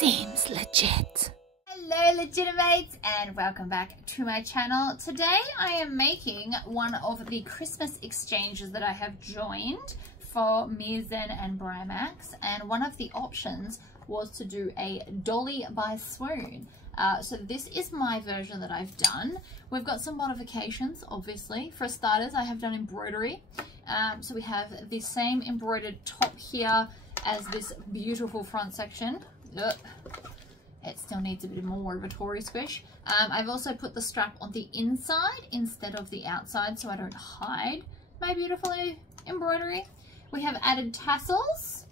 Seems legit. Hello Legitimates and welcome back to my channel. Today I am making one of the Christmas exchanges that I have joined for Mirzen and Brymax, and one of the options was to do a Dollie by Swoon. So this is my version that I've done. We've got some modifications, obviously. For starters, I have done embroidery. So we have the same embroidered top here as this beautiful front section. Ugh. It still needs a bit more of a Tory squish. I've also put the strap on the inside instead of the outside so I don't hide my beautiful embroidery. We have added tassels.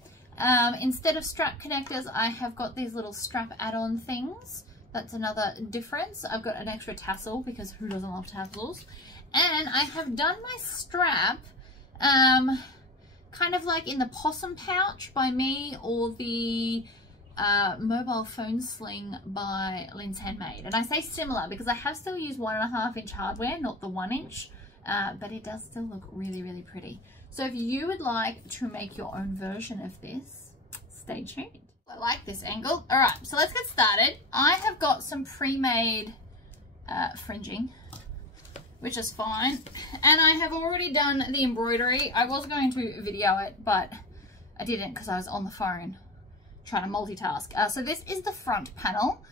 Instead of strap connectors, I have got these little strap add-on things. That's another difference. I've got an extra tassel because who doesn't love tassels? And I have done my strap kind of like in the possum pouch by me, or the mobile phone sling by Lynn's Handmade. And I say similar because I have still used 1.5 inch hardware, not the 1 inch, but it does still look really, really pretty. So if you would like to make your own version of this, stay tuned. I like this angle. All right, so let's get started. I have got some pre-made fringing, which is fine. And I have already done the embroidery. I was going to video it, but I didn't because I was on the phone trying to multitask. So this is the front panel.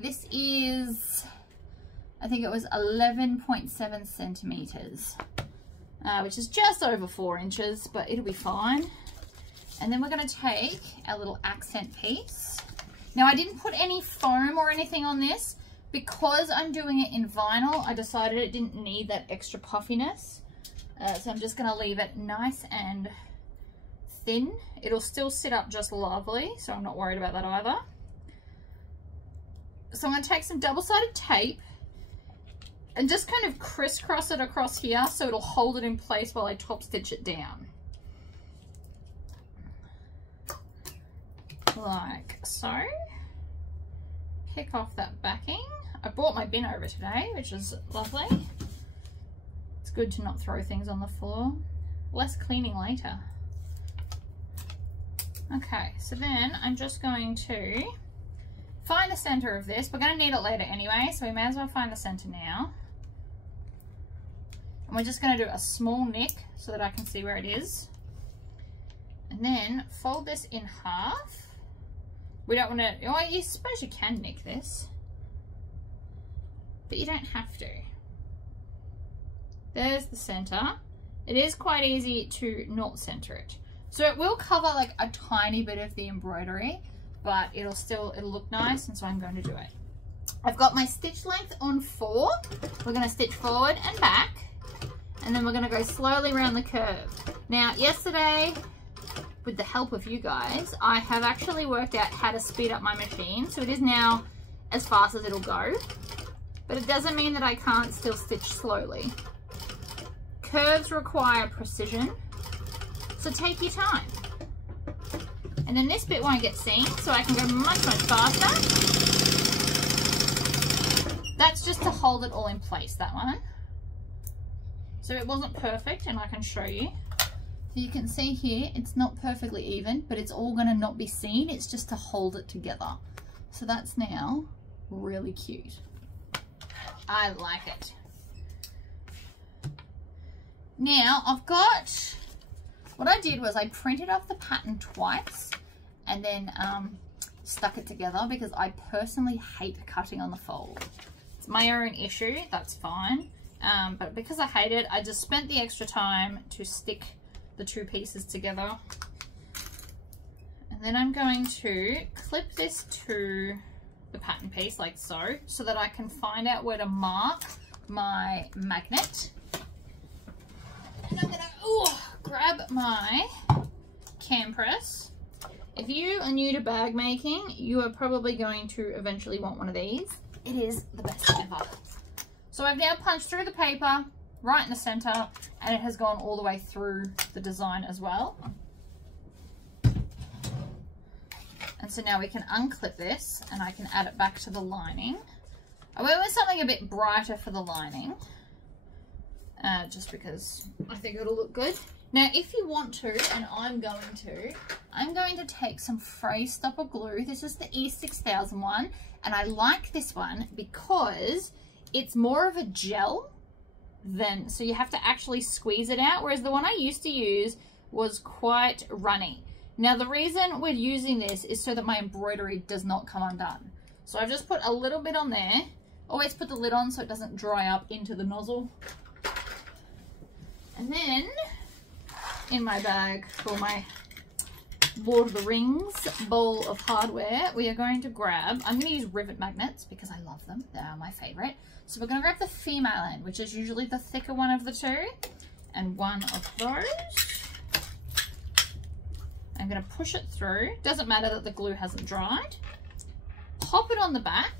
This is, I think it was 11.7 centimeters, which is just over 4 inches, but it'll be fine. And then we're going to take our little accent piece. Now I didn't put any foam or anything on this because I'm doing it in vinyl. I decided it didn't need that extra puffiness. So I'm just going to leave it nice and thin. It'll still sit up just lovely, so I'm not worried about that either. So I'm going to take some double-sided tape and just kind of crisscross it across here so it'll hold it in place while I top stitch it down. Like so. Pick off that backing. I brought my bin over today, which is lovely. It's good to not throw things on the floor. Less cleaning later. Okay, so then I'm just going to find the center of this. We're going to need it later anyway, so we may as well find the center now. And we're just going to do a small nick so that I can see where it is. And then fold this in half. We don't want to, oh, I suppose you can nick this, but you don't have to. There's the center. It is quite easy to not center it. So it will cover like a tiny bit of the embroidery, but it'll look nice, and so I'm going to do it. I've got my stitch length on 4. We're going to stitch forward and back, and then we're going to go slowly around the curve. Now, yesterday, with the help of you guys, I have actually worked out how to speed up my machine, so it is now as fast as it'll go, but it doesn't mean that I can't still stitch slowly. Curves require precision, so take your time. And then this bit won't get seen, so I can go much, much faster. That's just to hold it all in place, that one. So it wasn't perfect, and I can show you. So you can see here, it's not perfectly even, but it's all gonna not be seen. It's just to hold it together. So that's now really cute. I like it. Now I've got, what I did was I printed off the pattern twice and then stuck it together because I personally hate cutting on the fold. It's my own issue, that's fine. But because I hate it, I just spent the extra time to stick the two pieces together. And then I'm going to clip this to the pattern piece like so that I can find out where to mark my magnet. And I'm gonna grab my cam press. If you are new to bag making, you are probably going to eventually want one of these. It is the best ever. So I've now punched through the paper right in the center, and it has gone all the way through the design as well. And so now we can unclip this and I can add it back to the lining. I went with something a bit brighter for the lining, just because I think it'll look good. Now, if you want to, and I'm going to take some Phrase Stopper glue. This is the E6000 one, and I like this one because it's more of a gel than, so you have to actually squeeze it out, whereas the one I used to use was quite runny. Now, the reason we're using this is so that my embroidery does not come undone. So I've just put a little bit on there. Always put the lid on so it doesn't dry up into the nozzle. And then in my bag for my Lord of the Rings bowl of hardware, we are going to grab, I'm going to use rivet magnets because I love them. They are my favorite. So we're going to grab the female end, which is usually the thicker one of the two, and one of those. I'm going to push it through. Doesn't matter that the glue hasn't dried. Pop it on the back,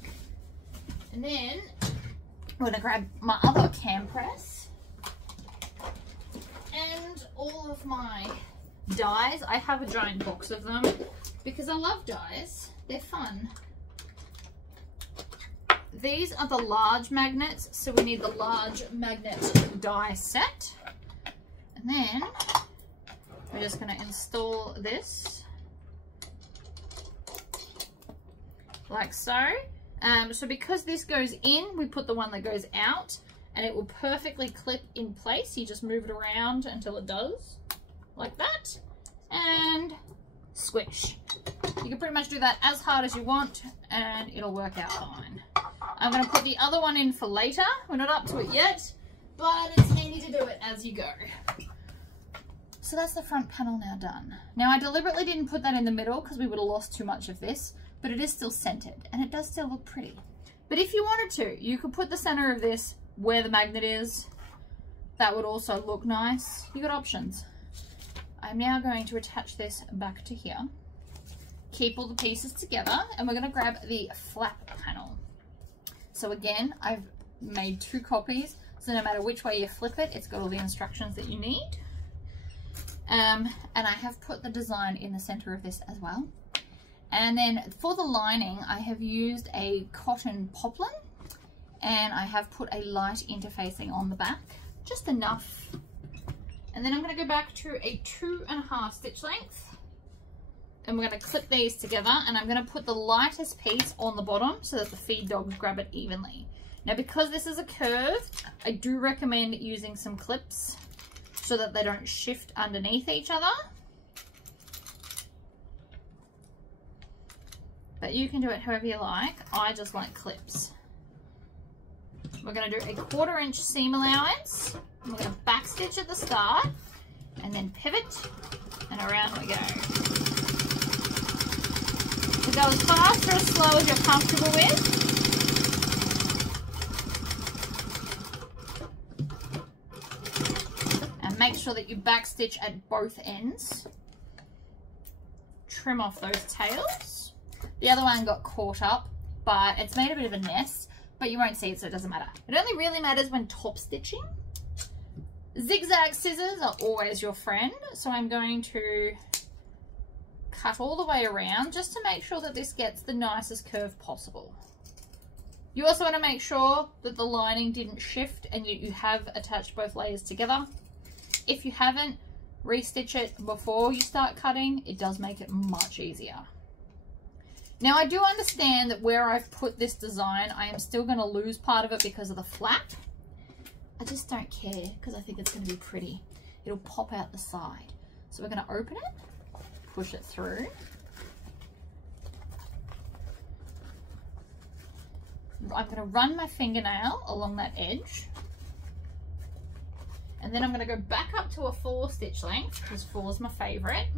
and then I'm going to grab my other cam press and all of my dies. I have a giant box of them because I love dies. They're fun. These are the large magnets, so we need the large magnet die set. And then we're just going to install this like so. So because this goes in, we put the one that goes out, and it will perfectly clip in place. You just move it around until it does, like that, and squish. You can pretty much do that as hard as you want, and it'll work out fine. I'm going to put the other one in for later. We're not up to it yet, but it's handy to do it as you go. So that's the front panel now done. Now, I deliberately didn't put that in the middle because we would have lost too much of this, but it is still centered, and it does still look pretty. But if you wanted to, you could put the center of this where the magnet is. That would also look nice. You got options. I'm now going to attach this back to here. Keep all the pieces together, and we're going to grab the flap panel. So again, I've made 2 copies, so no matter which way you flip it, it's got all the instructions that you need. And I have put the design in the center of this as well. And then for the lining, I have used a cotton poplin, and I have put a light interfacing on the back, just enough. And then I'm going to go back to a 2.5 stitch length, and we're going to clip these together, and I'm going to put the lightest piece on the bottom so that the feed dogs grab it evenly. Now, because this is a curve, I do recommend using some clips so that they don't shift underneath each other. But you can do it however you like. I just like clips. We're going to do a 1/4 inch seam allowance. We're going to backstitch at the start and then pivot, and around we go. So go as fast or as slow as you're comfortable with. And make sure that you backstitch at both ends. Trim off those tails. The other one got caught up, but it's made a bit of a mess, but you won't see it, so it doesn't matter. It only really matters when top stitching. Zigzag scissors are always your friend, so I'm going to cut all the way around just to make sure that this gets the nicest curve possible. You also want to make sure that the lining didn't shift and you have attached both layers together. If you haven't, restitch it before you start cutting. It does make it much easier. Now, I do understand that where I've put this design, I am still going to lose part of it because of the flap. I just don't care because I think it's going to be pretty. It'll pop out the side. So we're going to open it, push it through. I'm going to run my fingernail along that edge. And then I'm going to go back up to a 4 stitch length because 4 is my favorite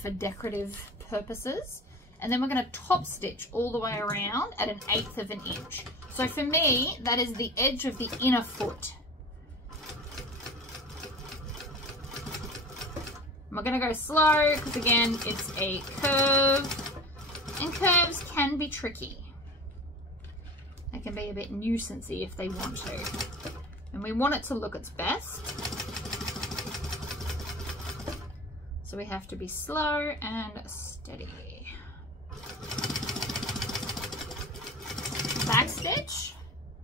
for decorative purposes. And then we're going to top stitch all the way around at 1/8 of an inch. So for me, that is the edge of the inner foot. I'm going to go slow because again, it's a curve, and curves can be tricky. They can be a bit nuisancey if they want to. And we want it to look its best. So we have to be slow and steady. Backstitch,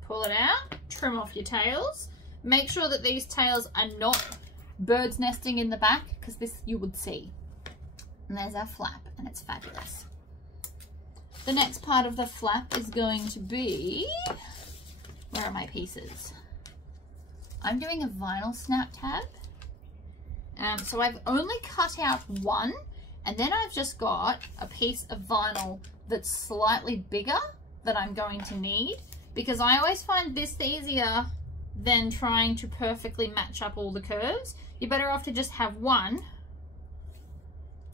pull it out, trim off your tails. Make sure that these tails are not birds nesting in the back, because this you would see. And there's our flap, and it's fabulous. The next part of the flap is going to be, where are my pieces? I'm doing a vinyl snap tab. So I've only cut out one, and then I've just got a piece of vinyl that's slightly bigger that I'm going to need, because I always find this easier than trying to perfectly match up all the curves. You're better off to just have one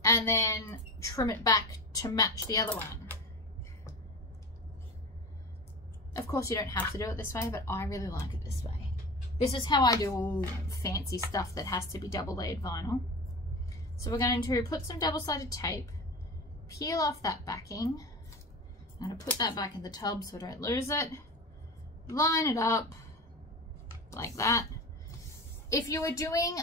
and then trim it back to match the other one. Of course, you don't have to do it this way, but I really like it this way. This is how I do all fancy stuff that has to be double-layered vinyl. So we're going to put some double-sided tape, peel off that backing. I'm going to put that back in the tub so I don't lose it. Line it up like that. If you were doing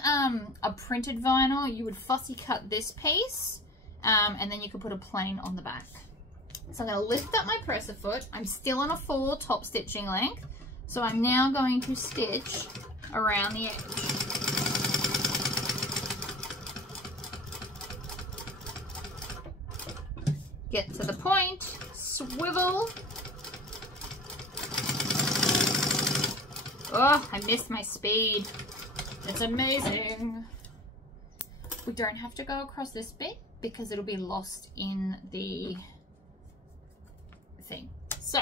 a printed vinyl, you would fussy cut this piece, and then you could put a plain on the back. So I'm going to lift up my presser foot. I'm still on a 4 top stitching length. So I'm now going to stitch around the edge. Get to the point, swivel. Oh, I missed my speed. It's amazing. We don't have to go across this bit because it'll be lost in the thing. So,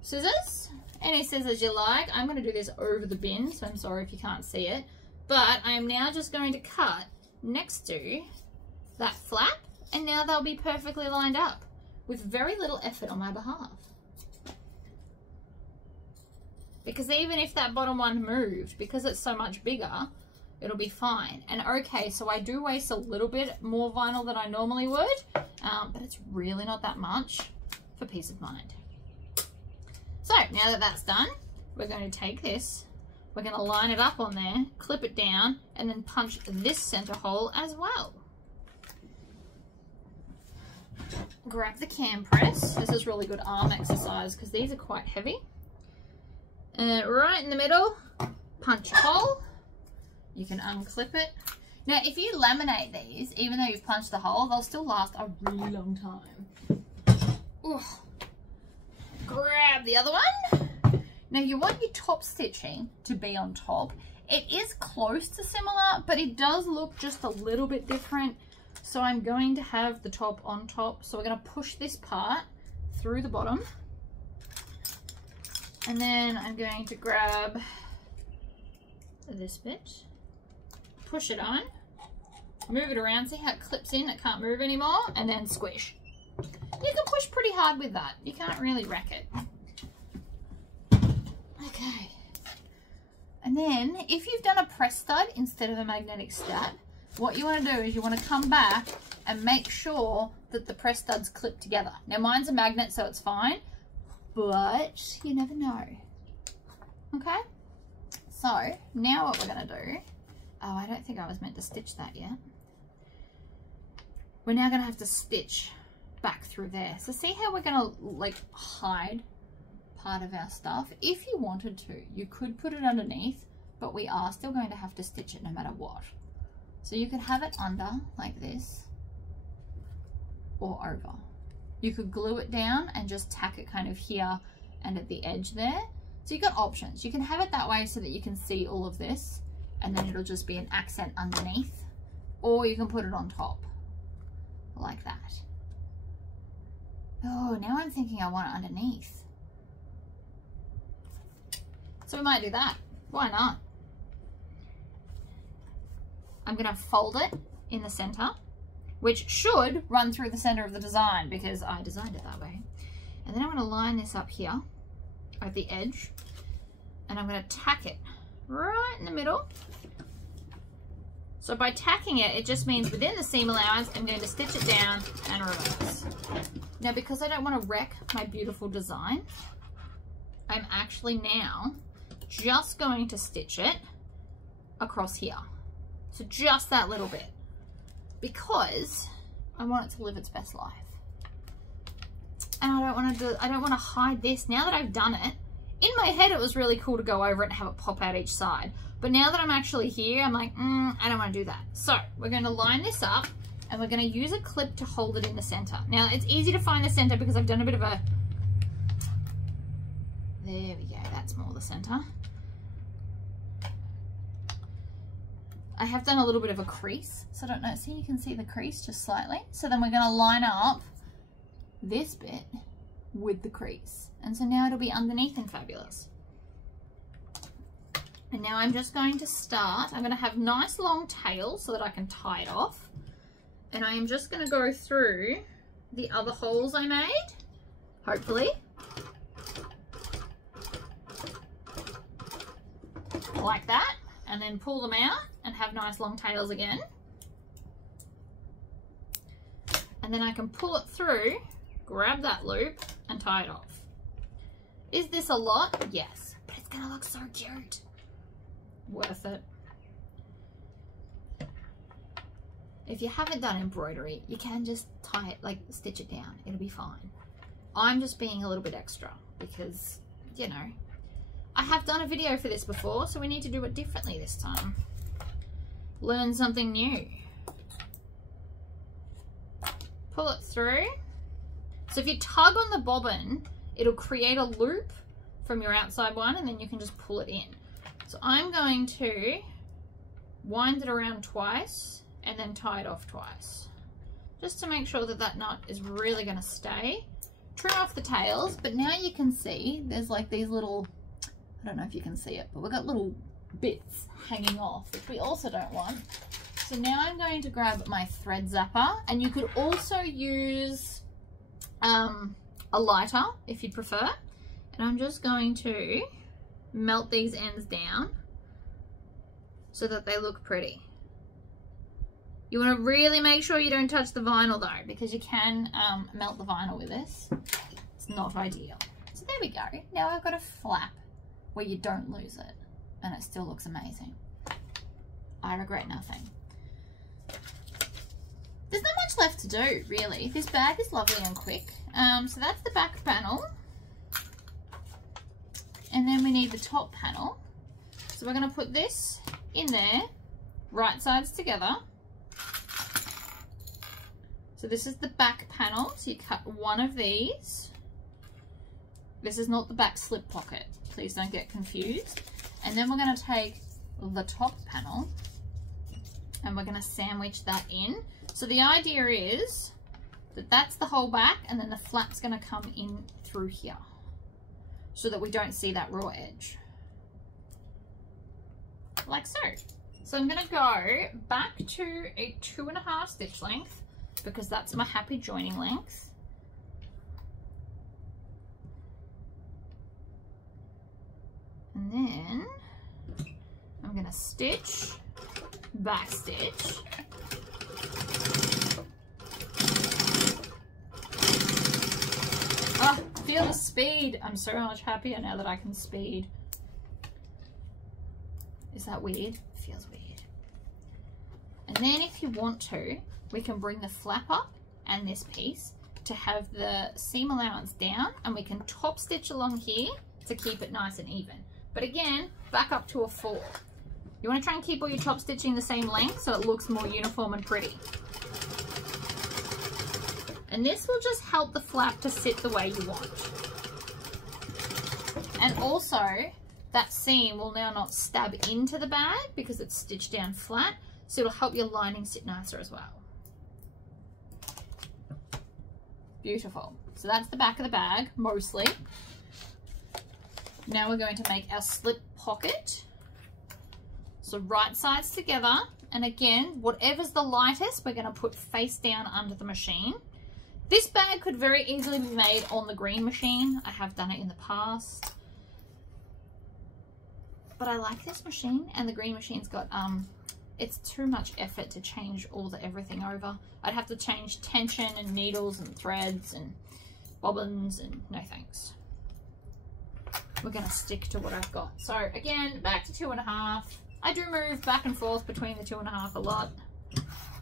scissors, any scissors you like. I'm going to do this over the bin, so I'm sorry if you can't see it. But I'm now just going to cut next to that flap, and now they'll be perfectly lined up with very little effort on my behalf. Because even if that bottom one moved, because it's so much bigger, it'll be fine. And okay, so I do waste a little bit more vinyl than I normally would, but it's really not that much for peace of mind. So now that that's done, we're going to take this, we're going to line it up on there, clip it down, and then punch this center hole as well. Grab the cam press. This is really good arm exercise because these are quite heavy. And right in the middle, punch a hole. You can unclip it. Now, if you laminate these, even though you've punched the hole, they'll still last a really long time. Ooh. Grab the other one. Now, you want your top stitching to be on top. It is close to similar, but it does look just a little bit different. So I'm going to have the top on top. So we're going to push this part through the bottom. And then I'm going to grab this bit, push it on, move it around, see how it clips in, it can't move anymore, and then squish. You can push pretty hard with that. You can't really wreck it. Okay. And then if you've done a press stud instead of a magnetic stud, what you want to do is you want to come back and make sure that the press studs clip together. Now mine's a magnet, so it's fine. But you never know. Okay, so now what we're going to do, oh, I don't think I was meant to stitch that yet. We're now going to have to stitch back through there. So see how we're going to like hide part of our stuff? If you wanted to, you could put it underneath, but we are still going to have to stitch it no matter what. So you could have it under like this or over. You could glue it down and just tack it kind of here and at the edge there. So you've got options. You can have it that way so that you can see all of this, and then it'll just be an accent underneath, or you can put it on top like that. Oh, now I'm thinking I want it underneath. So we might do that. Why not? I'm going to fold it in the center, which should run through the center of the design because I designed it that way. And then I'm going to line this up here at the edge, and I'm going to tack it right in the middle. So by tacking it, it just means within the seam allowance, I'm going to stitch it down and reverse. Now, because I don't want to wreck my beautiful design, I'm actually now just going to stitch it across here. So just that little bit, because I want it to live its best life. And I don't want to hide this. Now that I've done it, in my head it was really cool to go over it and have it pop out each side. But now that I'm actually here, I'm like, I don't want to do that. So we're going to line this up and we're going to use a clip to hold it in the center. Now it's easy to find the center because I've done a bit of a, there we go, that's more the center. I have done a little bit of a crease, so I don't know, see, you can see the crease just slightly. So then we're going to line up this bit with the crease. And so now it'll be underneath and fabulous. And now I'm just going to start, I'm going to have nice long tails so that I can tie it off. And I am just going to go through the other holes I made, hopefully. Like that. And then pull them out and have nice long tails again. And then I can pull it through, grab that loop and tie it off. Is this a lot? Yes, but it's gonna look so cute. Worth it. If you haven't done embroidery, you can just tie it, like stitch it down. It'll be fine. I'm just being a little bit extra because, you know, I have done a video for this before, so we need to do it differently this time. Learn something new. Pull it through. So if you tug on the bobbin, it'll create a loop from your outside one and then you can just pull it in. So I'm going to wind it around twice and then tie it off twice. Just to make sure that that knot is really going to stay. Trim off the tails, but now you can see there's like these little, I don't know if you can see it, but we've got little bits hanging off, which we also don't want. So now I'm going to grab my thread zapper, and you could also use a lighter if you prefer. And I'm just going to melt these ends down so that they look pretty. You want to really make sure you don't touch the vinyl though, because you can melt the vinyl with this. It's not ideal. So there we go. Now I've got a flap where you don't lose it and it still looks amazing. I regret nothing. There's not much left to do really. This bag is lovely and quick. So that's the back panel. And then we need the top panel. So we're going to put this in there, right sides together. So this is the back panel. So you cut one of these. This is not the back slip pocket. Please don't get confused. And then we're going to take the top panel and we're going to sandwich that in. So the idea is that that's the whole back and then the flap's going to come in through here so that we don't see that raw edge. Like so. So I'm going to go back to a 2.5 stitch length because that's my happy joining length. And then I'm going to stitch, back stitch, oh, feel the speed. I'm so much happier now that I can speed. Is that weird? It feels weird. And then if you want to, we can bring the flap up and this piece to have the seam allowance down, and we can top stitch along here to keep it nice and even. But again, back up to a 4. You want to try and keep all your top stitching the same length so it looks more uniform and pretty. And this will just help the flap to sit the way you want. And also, that seam will now not stab into the bag because it's stitched down flat, so it'll help your lining sit nicer as well. Beautiful. So that's the back of the bag, mostly. Now we're going to make our slip pocket. So right sides together, and again, whatever's the lightest, we're going to put face down under the machine. This bag could very easily be made on the green machine. I have done it in the past. But I like this machine, and the green machine's got, it's too much effort to change all the everything over. I'd have to change tension and needles and threads and bobbins, and no thanks. We're going to stick to what I've got. So again, back to 2.5. I do move back and forth between the 2.5 a lot.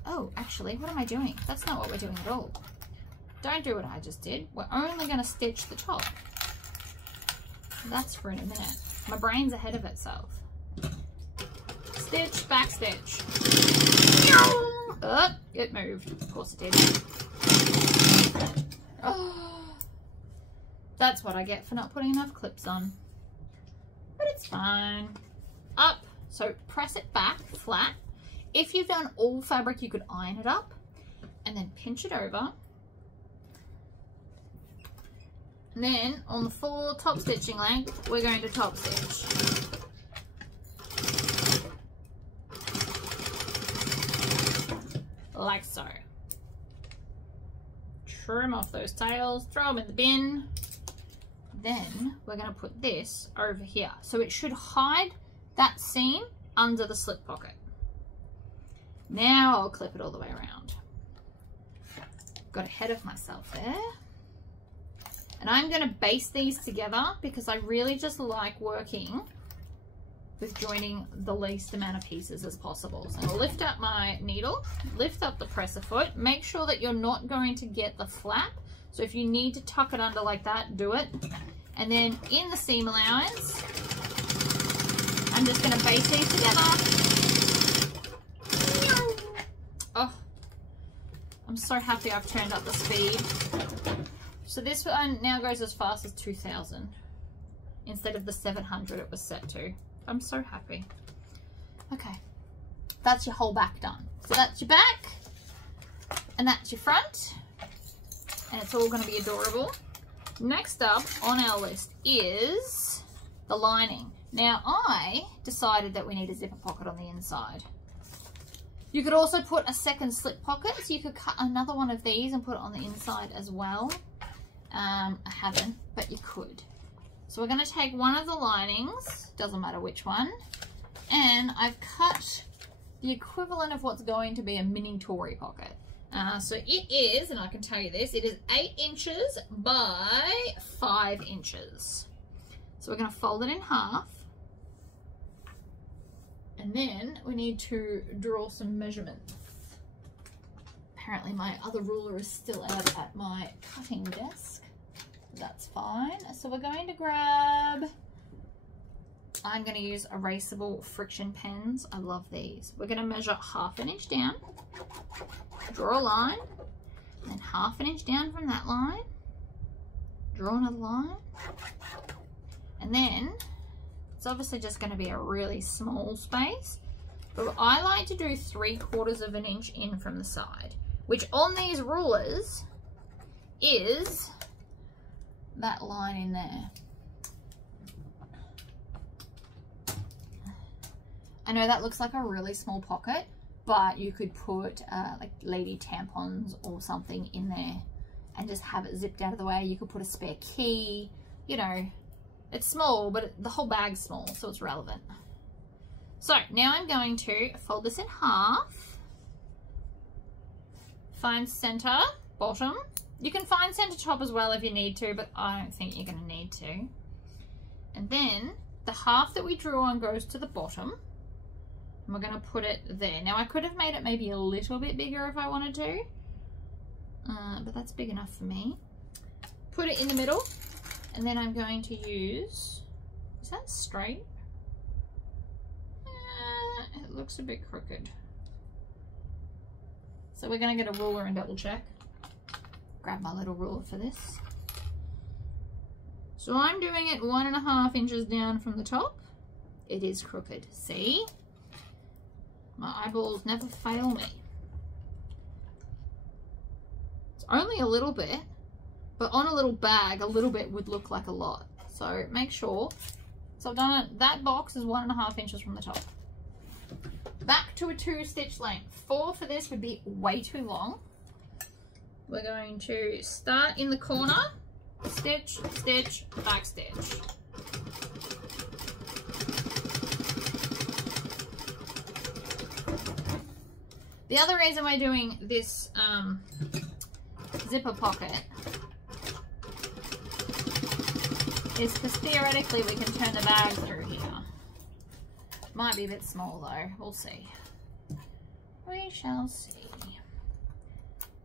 Oh, actually, what am I doing? That's not what we're doing at all. Don't do what I just did. We're only going to stitch the top. That's for in a minute. My brain's ahead of itself. stitch, back stitch. Oh, it moved. Of course it did. Oh, that's what I get for not putting enough clips on. But it's fine. Up. So press it back flat. If you've done all fabric, you could iron it up and then pinch it over. And then on the full top stitching length, we're going to top stitch. Like so. Trim off those tails, throw them in the bin. Then we're going to put this over here. So it should hide that seam under the slip pocket. Now I'll clip it all the way around. Got ahead of myself there. And I'm going to baste these together because I really just like working with joining the least amount of pieces as possible. So I'll lift up my needle, lift up the presser foot, make sure that you're not going to get the flap. So if you need to tuck it under like that, do it. And then in the seam allowance, I'm just going to baste these together. Oh, I'm so happy I've turned up the speed. So this one now goes as fast as 2000 instead of the 700 it was set to. I'm so happy. Okay, that's your whole back done. So that's your back and that's your front, and it's all going to be adorable. Next up on our list is the lining. Now I decided that we need a zipper pocket on the inside. You could also put a second slip pocket, so you could cut another one of these and put it on the inside as well. I haven't, but you could. So we're going to take one of the linings, doesn't matter which one, and I've cut the equivalent of what's going to be a mini Tory pocket. So it is, and I can tell you this, it is 8 inches by 5 inches. So we're going to fold it in half, and then we need to draw some measurements. Apparently my other ruler is still out at my cutting desk. That's fine. So we're going to grab, I'm going to use erasable friction pens. I love these. We're going to measure 1/2 inch down, draw a line, then 1/2 inch down from that line, draw another line, and then it's obviously just going to be a really small space, but I like to do 3/4 inch in from the side, which on these rulers is that line in there. I know that looks like a really small pocket, but you could put like lady tampons or something in there and just have it zipped out of the way. You could put a spare key, you know, it's small, but the whole bag's small, so it's relevant. So now I'm going to fold this in half, find center, bottom. You can find center top as well if you need to, but I don't think you're going to need to. And then the half that we drew on goes to the bottom, and we're going to put it there. Now I could have made it maybe a little bit bigger if I wanted to, but that's big enough for me. Put it in the middle, and then I'm going to use, is that straight? It looks a bit crooked. So we're going to get a ruler and double check. Grab my little ruler for this. So I'm doing it 1.5 inches down from the top. It is crooked. See? My eyeballs never fail me. It's only a little bit, but on a little bag, a little bit would look like a lot. So make sure. So I've done it. That box is 1.5 inches from the top. Back to a 2-stitch length. 4 for this would be way too long. We're going to start in the corner, stitch, stitch, back stitch. The other reason we're doing this zipper pocket is because theoretically we can turn the bag through here. Might be a bit small though, we'll see. We shall see.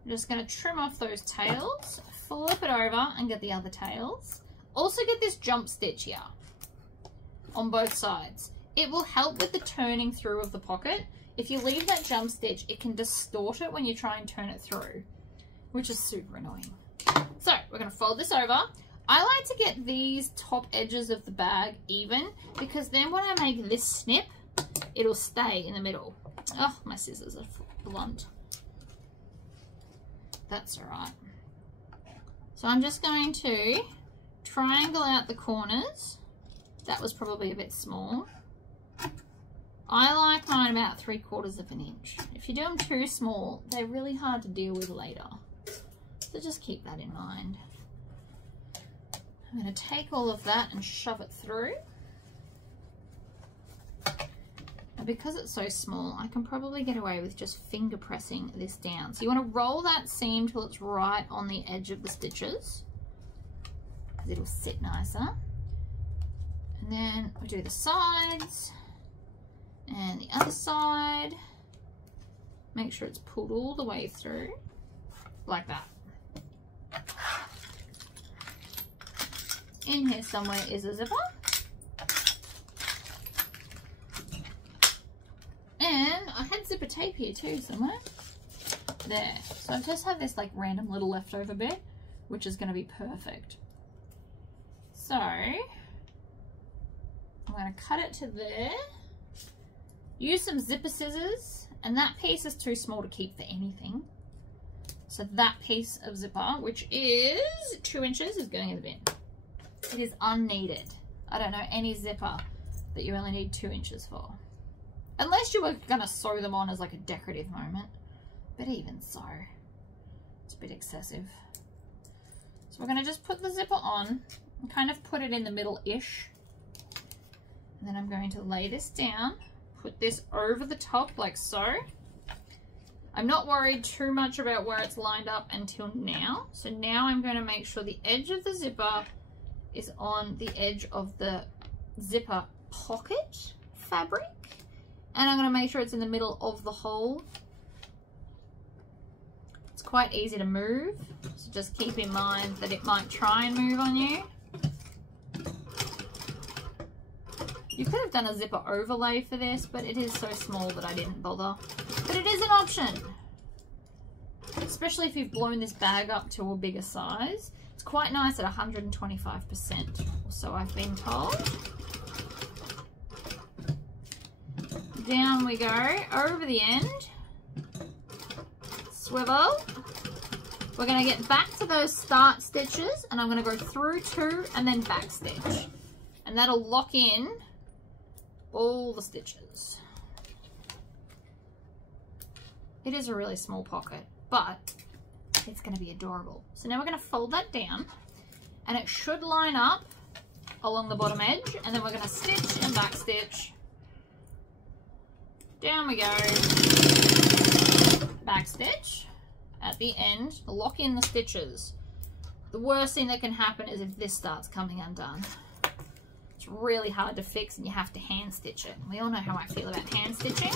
I'm just going to trim off those tails, flip it over and get the other tails. Also get this jump stitch here on both sides. It will help with the turning through of the pocket. If you leave that jump stitch, it can distort it when you try and turn it through, which is super annoying. So we're going to fold this over. I like to get these top edges of the bag even, because then when I make this snip, it'll stay in the middle. Oh, my scissors are blunt. That's all right. So I'm just going to triangle out the corners. That was probably a bit small. I like mine about 3/4 of an inch. If you do them too small, they're really hard to deal with later. So just keep that in mind. I'm going to take all of that and shove it through. And because it's so small, I can probably get away with just finger pressing this down. So you want to roll that seam till it's right on the edge of the stitches, because it'll sit nicer. And then we do the sides and the other side. Make sure it's pulled all the way through, like that. In here somewhere is a zipper. And I had zipper tape here too somewhere. There. So I just have this like random little leftover bit, which is going to be perfect. So I'm going to cut it to there. Use some zipper scissors, and that piece is too small to keep for anything. So that piece of zipper, which is 2 inches, is going in the bin. It is unneeded. I don't know any zipper that you only need 2 inches for. Unless you were going to sew them on as like a decorative moment. But even so, it's a bit excessive. So we're going to just put the zipper on and kind of put it in the middle-ish. And then I'm going to lay this down, put this over the top like so. I'm not worried too much about where it's lined up until now. So now I'm going to make sure the edge of the zipper is on the edge of the zipper pocket fabric. And I'm going to make sure it's in the middle of the hole. It's quite easy to move, so just keep in mind that it might try and move on you. You could have done a zipper overlay for this, but it is so small that I didn't bother. But it is an option, especially if you've blown this bag up to a bigger size. It's quite nice at 125%, or so I've been told. Down we go, over the end. Swivel. We're going to get back to those start stitches, and I'm going to go through 2 and then back stitch. And that'll lock in all the stitches. It is a really small pocket, but it's going to be adorable. So now we're going to fold that down, and it should line up along the bottom edge, and then we're going to stitch and back stitch. Down we go. Back stitch at the end, lock in the stitches. The worst thing that can happen is if this starts coming undone. It's really hard to fix and you have to hand stitch it. We all know how I feel about hand stitching.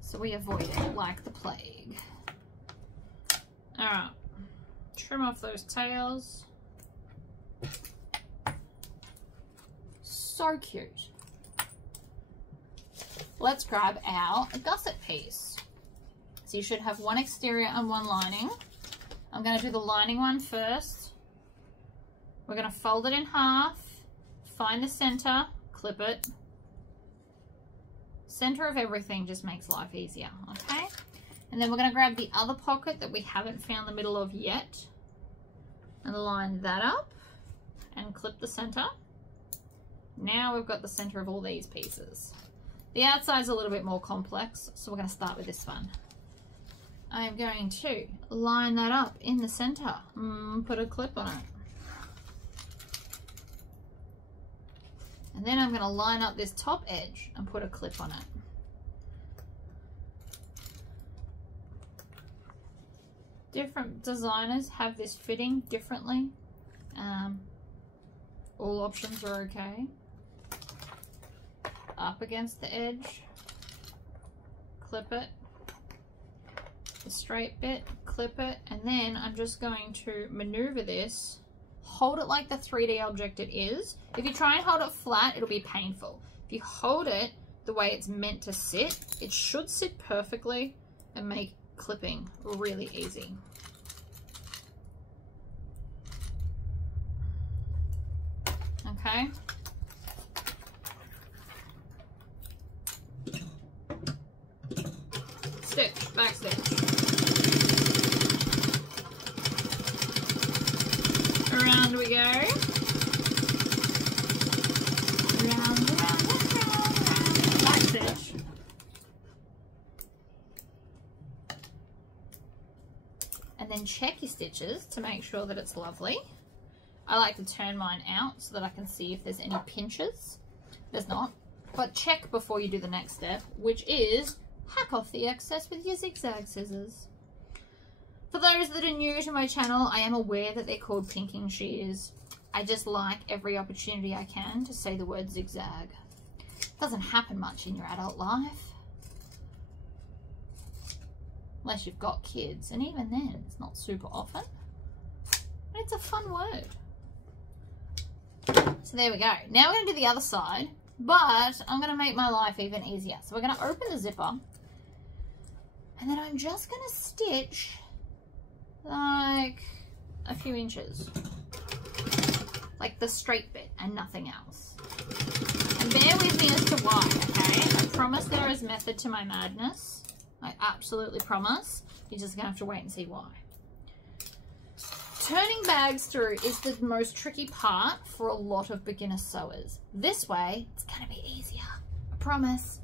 So we avoid it like the plague. Alright, trim off those tails. So cute. Let's grab our gusset piece. So you should have one exterior and one lining. I'm going to do the lining one first. We're going to fold it in half, find the center, clip it. Center of everything just makes life easier, okay? And then we're going to grab the other pocket that we haven't found the middle of yet and line that up and clip the center. Now we've got the center of all these pieces. The outside's a little bit more complex, so we're going to start with this one. I'm going to line that up in the center, put a clip on it. And then I'm going to line up this top edge and put a clip on it. Different designers have this fitting differently. All options are okay. Up against the edge, clip it, the straight bit, clip it, and then I'm just going to maneuver this hold it like the 3D object it is. If you try and hold it flat, it'll be painful. If you hold it the way it's meant to sit, it should sit perfectly and make clipping really easy. Okay. Stitch, back stitch. Around we go. Around, back stitch. And then check your stitches to make sure that it's lovely. I like to turn mine out so that I can see if there's any pinches. There's not. But check before you do the next step, which is hack off the excess with your zigzag scissors. For those that are new to my channel, I am aware that they're called pinking shears. I just like every opportunity I can to say the word zigzag. It doesn't happen much in your adult life. Unless you've got kids, and even then, it's not super often. But it's a fun word. So there we go. Now we're going to do the other side, but I'm going to make my life even easier. So we're going to open the zipper, and then I'm just going to stitch like a few inches, like the straight bit and nothing else. And bear with me as to why, okay? I promise there is method to my madness. I absolutely promise. You're just going to have to wait and see why. Turning bags through is the most tricky part for a lot of beginner sewers. This way, it's going to be easier. I promise.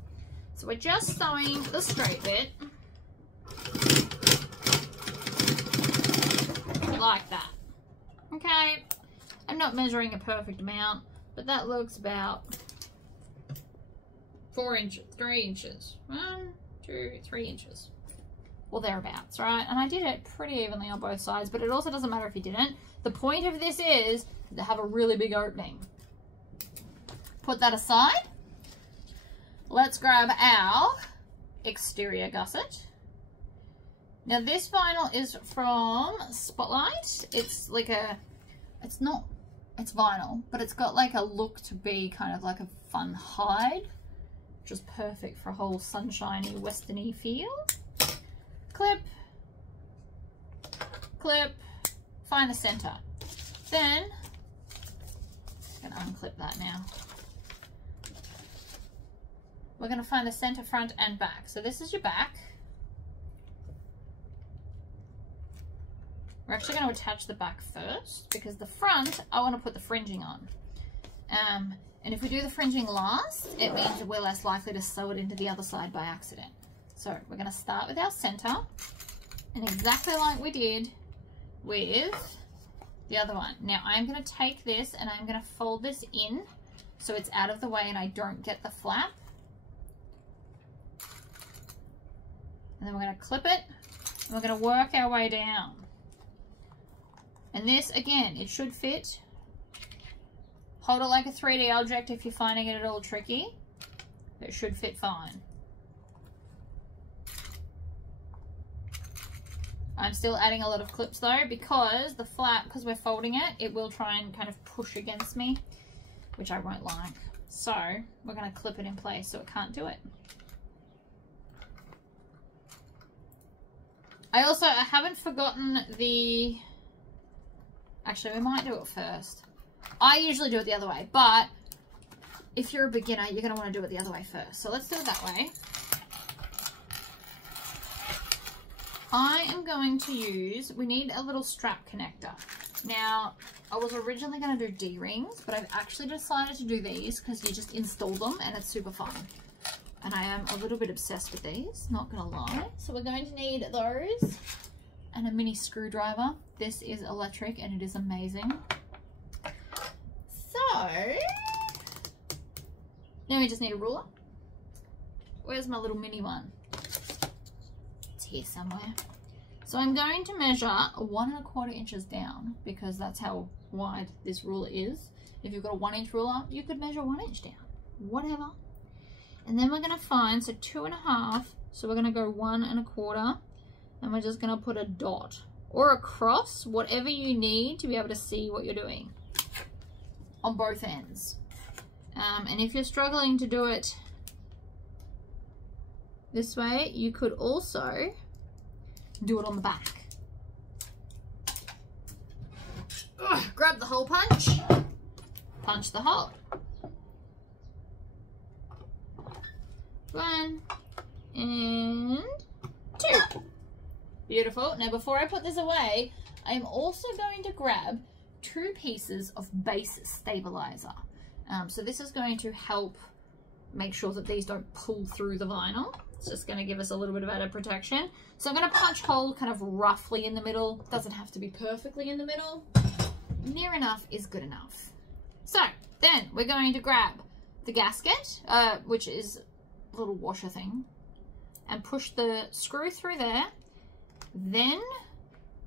So we're just sewing the straight bit. Like that. Okay. I'm not measuring a perfect amount, but that looks about 4 inches, 3 inches. 1, 2, 3 inches. Or thereabouts, right? And I did it pretty evenly on both sides, but it also doesn't matter if you didn't. The point of this is to have a really big opening. Put that aside. Let's grab our exterior gusset. Now this vinyl is from Spotlight. It's like a, it's vinyl, but it's got like a look to be kind of like a fun hide, which is perfect for a whole sunshiny, westerny feel. Clip, clip, find the center. Then, I'm gonna unclip that now. We're gonna find the center, front, and back. So this is your back. We're actually gonna attach the back first because the front, I wanna put the fringing on. And if we do the fringing last, it means that we're less likely to sew it into the other side by accident. So we're going to start with our center, and exactly like we did with the other one. Now I'm going to take this and I'm going to fold this in so it's out of the way and I don't get the flap. And then we're going to clip it and we're going to work our way down. And this, again, it should fit. Hold it like a 3D object if you're finding it at all tricky. It should fit fine. I'm still adding a lot of clips though because the flap, because we're folding it, it will try and kind of push against me, which I won't like. So we're going to clip it in place so it can't do it. I haven't forgotten the, actually we might do it first. I usually do it the other way, but if you're a beginner, you're going to want to do it the other way first. So let's do it that way. I am going to use, we need a little strap connector. Now, I was originally going to do D-rings, but I've actually decided to do these because you just install them and it's super fun. And I am a little bit obsessed with these, not going to lie. So we're going to need those and a mini screwdriver. This is electric and it is amazing. So, now we just need a ruler. Where's my little mini one? Here somewhere. So I'm going to measure 1 1/4 inches down because that's how wide this ruler is. If you've got a 1-inch ruler, you could measure 1 inch down, whatever. And then we're going to find, so 2 1/2, so we're going to go 1 1/4, and we're just going to put a dot or across, whatever you need to be able to see what you're doing on both ends. And if you're struggling to do it this way, you could also do it on the back. Ugh, grab the hole punch, punch the hole. 1 and 2. Beautiful. Now before I put this away, I'm also going to grab 2 pieces of base stabilizer. So this is going to help make sure that these don't pull through the vinyl. It's just going to give us a little bit of added protection. So I'm going to punch hole kind of roughly in the middle. Doesn't have to be perfectly in the middle. Near enough is good enough. So then we're going to grab the gasket, which is a little washer thing, and push the screw through there, then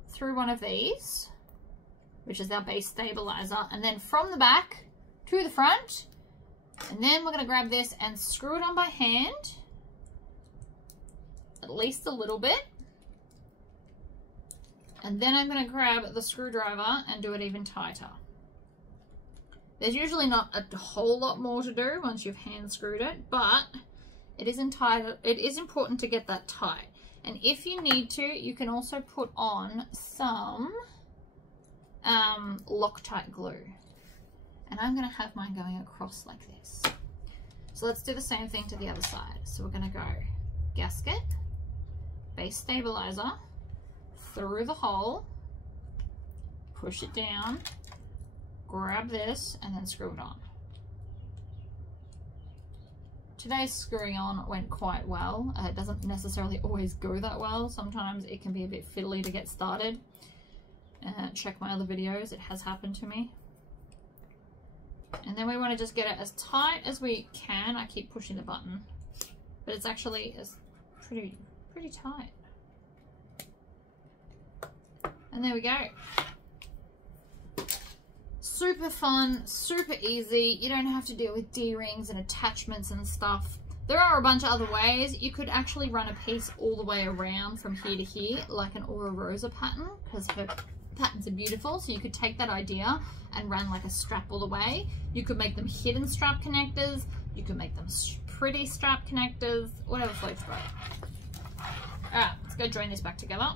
through one of these, which is our base stabilizer, and then from the back to the front. And then we're going to grab this and screw it on by hand, at least a little bit. And then I'm going to grab the screwdriver and do it even tighter. There's usually not a whole lot more to do once you've hand screwed it, but it is important to get that tight. And if you need to, you can also put on some Loctite glue. And I'm going to have mine going across like this. So let's do the same thing to the other side. So we're going to go gasket, base stabilizer, through the hole, push it down, grab this, and then screw it on. Today's screwing on went quite well. It doesn't necessarily always go that well. Sometimes it can be a bit fiddly to get started. Check my other videos, it has happened to me. And then we want to just get it as tight as we can. I keep pushing the button, but it's actually pretty tight. And there we go. Super fun, super easy. You don't have to deal with D-rings and attachments and stuff. There are a bunch of other ways. You could actually run a piece all the way around from here to here, like an Aura Rosa pattern, because her patterns are beautiful. So you could take that idea and run like a strap all the way. You could make them hidden strap connectors. You could make them pretty strap connectors, whatever floats boat. All right, let's go join this back together.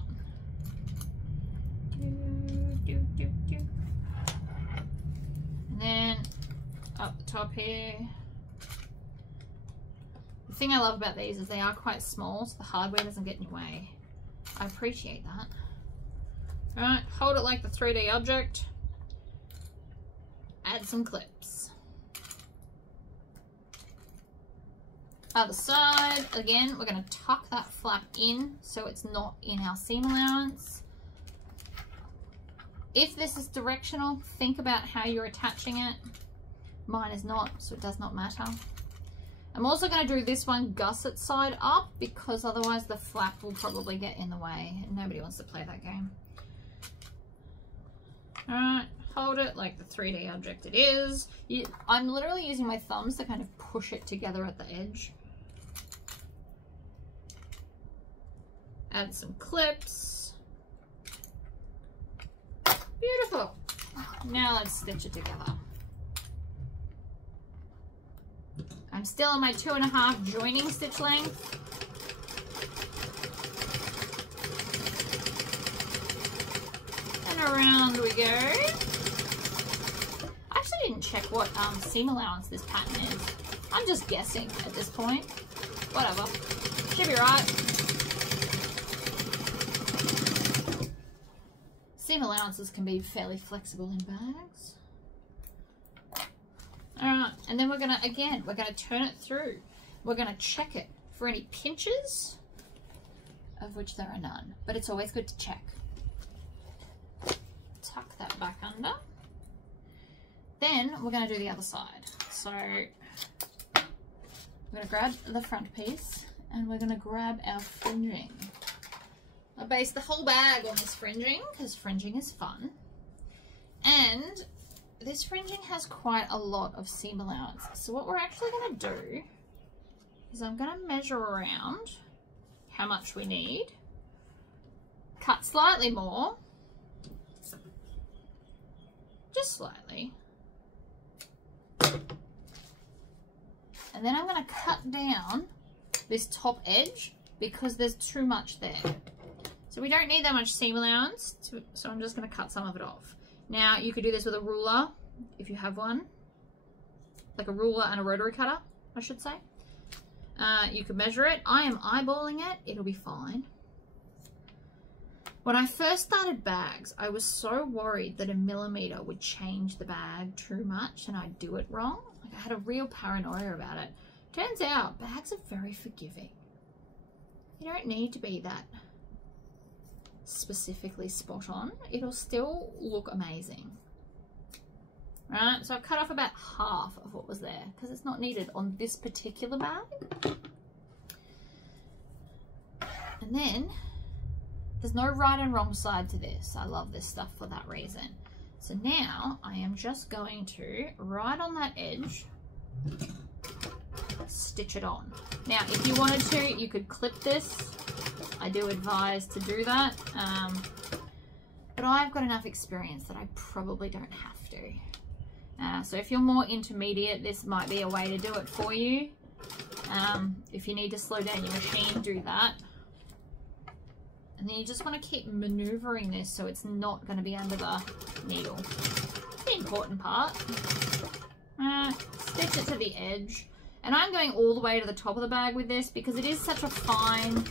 And then up the top here. The thing I love about these is they are quite small, so the hardware doesn't get in your way. I appreciate that. All right, hold it like the 3D object. Add some clips. Other side, again, we're going to tuck that flap in so it's not in our seam allowance. If this is directional, think about how you're attaching it. Mine is not, so it does not matter. I'm also going to do this one gusset side up because otherwise the flap will probably get in the way and nobody wants to play that game. Alright, hold it like the 3D object it is. I'm literally using my thumbs to kind of push it together at the edge. Add some clips. Beautiful. Now let's stitch it together. I'm still on my 2.5 joining stitch length. And around we go. I actually didn't check what seam allowance this pattern is. I'm just guessing at this point. Whatever. Should be right. Seam allowances can be fairly flexible in bags. Alright, and then we're gonna turn it through. We're gonna check it for any pinches, of which there are none, but it's always good to check. Tuck that back under. Then we're gonna do the other side. So we're gonna grab the front piece and we're gonna grab our fringing. I based the whole bag on this fringing because fringing is fun. And this fringing has quite a lot of seam allowance. So what we're actually going to do is I'm going to measure around how much we need, cut slightly more, just slightly. And then I'm going to cut down this top edge because there's too much there. So we don't need that much seam allowance, so I'm just going to cut some of it off. Now you could do this with a ruler if you have one, like a ruler and a rotary cutter, I should say. You could measure it. I am eyeballing it. It'll be fine. When I first started bags, I was so worried that a millimeter would change the bag too much and I'd do it wrong. Like I had a real paranoia about it. Turns out bags are very forgiving. You don't need to be that specifically spot on. It'll still look amazing. Right, so I've cut off about half of what was there because it's not needed on this particular bag. And then there's no right and wrong side to this. I love this stuff for that reason. So now I am just going to, right on that edge, stitch it on. Now, if you wanted to, you could clip this. I do advise to do that. But I've got enough experience that I probably don't have to. So if you're more intermediate, this might be a way to do it for you. If you need to slow down your machine, do that. And then you just want to keep maneuvering this so it's not going to be under the needle. The important part. Stitch it to the edge. And I'm going all the way to the top of the bag with this because it is such a fine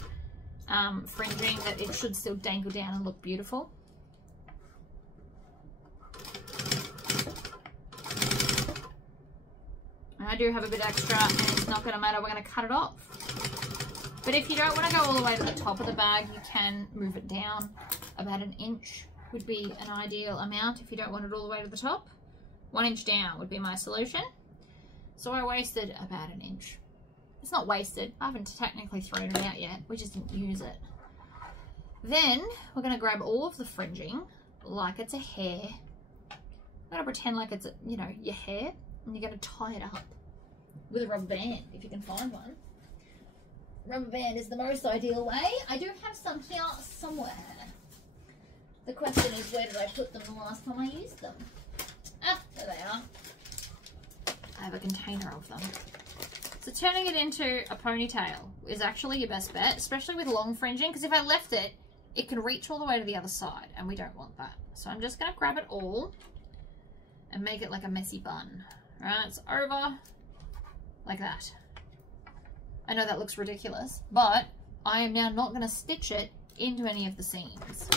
fringing that it should still dangle down and look beautiful. And I do have a bit extra and it's not going to matter. We're going to cut it off. But if you don't want to go all the way to the top of the bag, you can move it down. About 1 inch would be an ideal amount if you don't want it all the way to the top. 1 inch down would be my solution. So I wasted about 1 inch. It's not wasted. I haven't technically thrown it out yet. We just didn't use it. Then we're going to grab all of the fringing like it's a hair. I'm going to pretend like it's, you know, your hair. And you're going to tie it up with a rubber band if you can find one. Rubber band is the most ideal way. I do have some here somewhere. The question is, where did I put them the last time I used them? Ah, there they are. I have a container of them. So turning it into a ponytail is actually your best bet, especially with long fringing, because if I left it, it can reach all the way to the other side, and we don't want that. So I'm just going to grab it all and make it like a messy bun. Right, it's over like that. I know that looks ridiculous, but I am now not going to stitch it into any of the seams.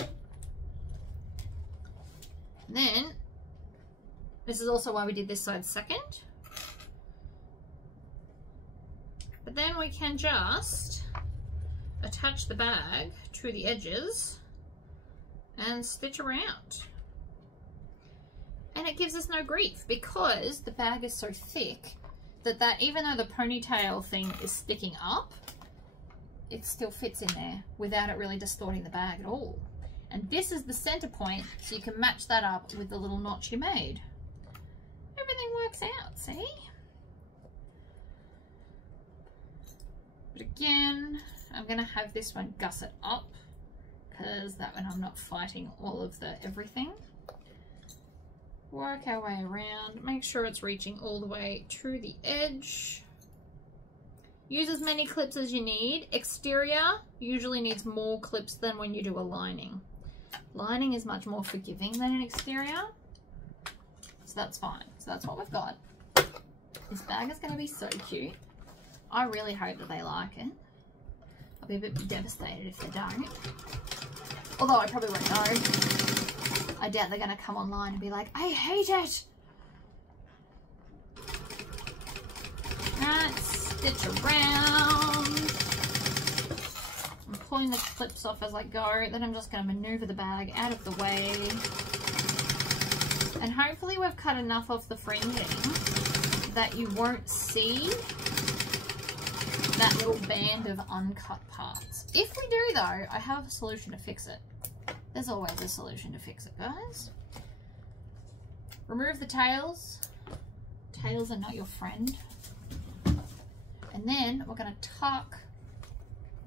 And then, this is also why we did this side second. But then we can just attach the bag to the edges and stitch around. And it gives us no grief because the bag is so thick that even though the ponytail thing is sticking up, it still fits in there without it really distorting the bag at all. And this is the center point, so you can match that up with the little notch you made. Everything works out, see? But again, I'm gonna have this one gusset up because that one I'm not fighting all of the everything. Work our way around, make sure it's reaching all the way to the edge. Use as many clips as you need. Exterior usually needs more clips than when you do a lining. Lining is much more forgiving than an exterior, so that's fine. So that's what we've got. This bag is going to be so cute. I really hope that they like it. I'll be a bit devastated if they don't. Although I probably won't know. I doubt they're going to come online and be like, I hate it. Right, stitch around. I'm pulling the clips off as I go. Then I'm just going to maneuver the bag out of the way. And hopefully we've cut enough off the fringing that you won't see that little band of uncut parts. If we do though, I have a solution to fix it. There's always a solution to fix it, guys. Remove the tails. Tails are not your friend. And then we're going to tuck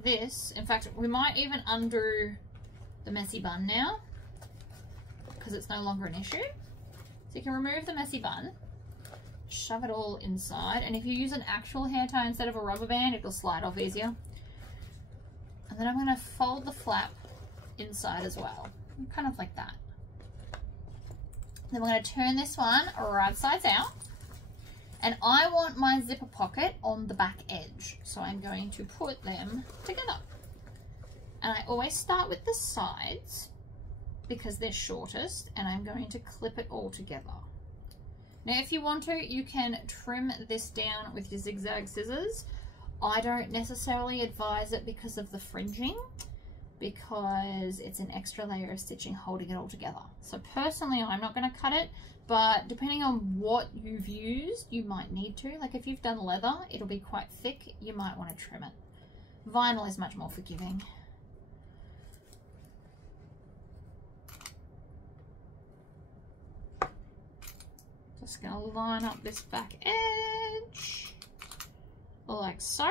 this. In fact, we might even undo the messy bun now because it's no longer an issue. So you can remove the messy bun, shove it all inside, and if you use an actual hair tie instead of a rubber band, it'll slide off easier. And then I'm going to fold the flap inside as well, kind of like that. Then we're going to turn this one right sides out, and I want my zipper pocket on the back edge, so I'm going to put them together. And I always start with the sides because they're shortest, and I'm going to clip it all together. Now if you want to, you can trim this down with your zigzag scissors. I don't necessarily advise it because of the fringing, because it's an extra layer of stitching holding it all together. So personally, I'm not going to cut it, but depending on what you've used, you might need to. Like if you've done leather, it'll be quite thick, you might want to trim it. Vinyl is much more forgiving. Just going to line up this back edge like so.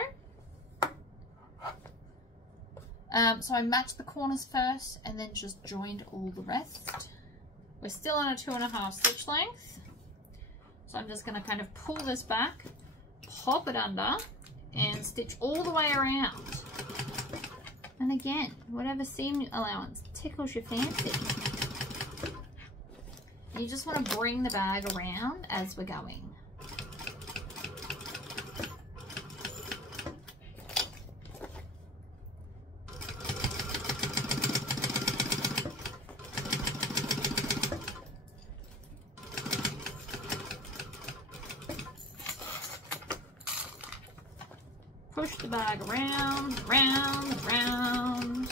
So I matched the corners first and then just joined all the rest. We're still on a 2.5 stitch length. So I'm just going to kind of pull this back, pop it under, and stitch all the way around. And again, whatever seam allowance tickles your fancy. You just want to bring the bag around as we're going. Push the bag around, round, round.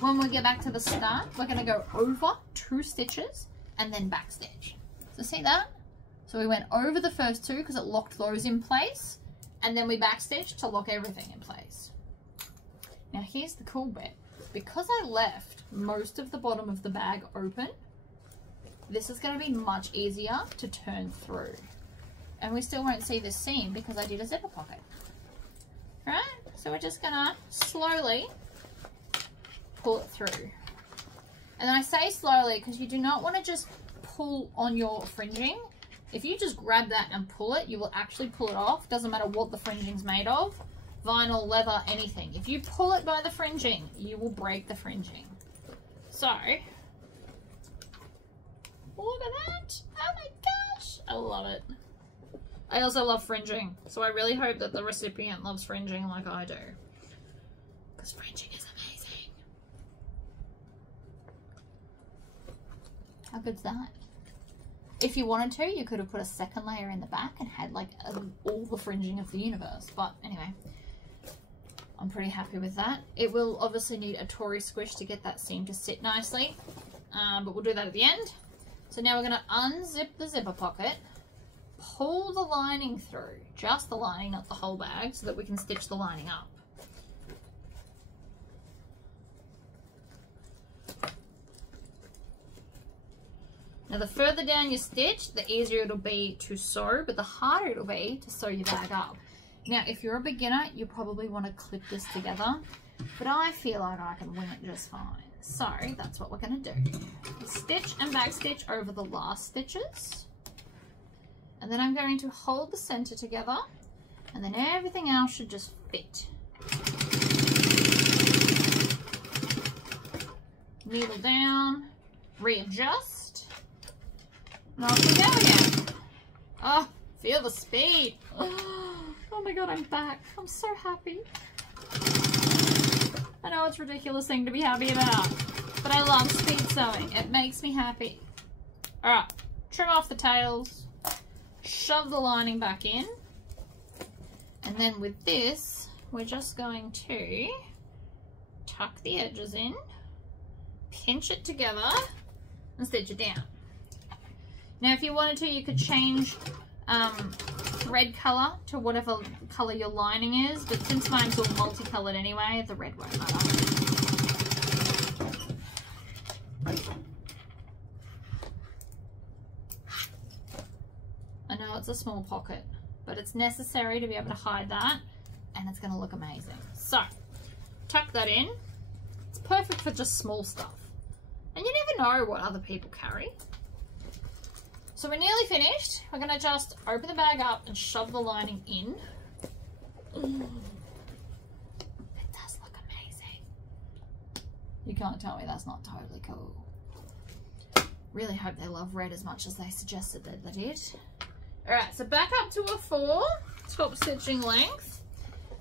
When we get back to the start, we're going to go over 2 stitches and then back stitch. So see that? So we went over the first 2 because it locked those in place, and then we back stitched to lock everything in place. Now here's the cool bit. Because I left most of the bottom of the bag open, this is going to be much easier to turn through. And we still won't see this seam because I did a zipper pocket. Right? So we're just gonna slowly pull it through. And I say slowly because you do not want to just pull on your fringing. If you just grab that and pull it, you will actually pull it off. Doesn't matter what the fringing's made of. Vinyl, leather, anything. If you pull it by the fringing, you will break the fringing. So, look at that. Oh my gosh. I love it. I also love fringing, so I really hope that the recipient loves fringing like I do, because fringing is amazing. How good's that? If you wanted to, you could have put a second layer in the back and had like all the fringing of the universe, but anyway, I'm pretty happy with that. It will obviously need a Tory squish to get that seam to sit nicely, but we'll do that at the end. So now we're going to unzip the zipper pocket, pull the lining through, just the lining, not the whole bag, so that we can stitch the lining up. Now the further down you stitch, the easier it'll be to sew, but the harder it'll be to sew your bag up. Now if you're a beginner, you probably want to clip this together, but I feel like I can wing it just fine. So that's what we're going to do. Stitch and back stitch over the last stitches. And then I'm going to hold the center together, and then everything else should just fit. Needle down, readjust, and off we go again. Oh, feel the speed. Oh my god, I'm back. I'm so happy. I know it's a ridiculous thing to be happy about, but I love speed sewing. It makes me happy. Alright, trim off the tails. Shove the lining back in, and then with this we're just going to tuck the edges in, pinch it together, and stitch it down. Now if you wanted to, you could change thread color to whatever color your lining is, but since mine's all multicolored anyway, the red won't matter. I know it's a small pocket, but it's necessary to be able to hide that, and it's going to look amazing. So, tuck that in, perfect for just small stuff. And you never know what other people carry. So we're nearly finished. We're going to just open the bag up and shove the lining in. Ooh. It does look amazing. You can't tell me that's not totally cool. Really hope they love red as much as they suggested that they did. Alright, so back up to a 4 top stitching length.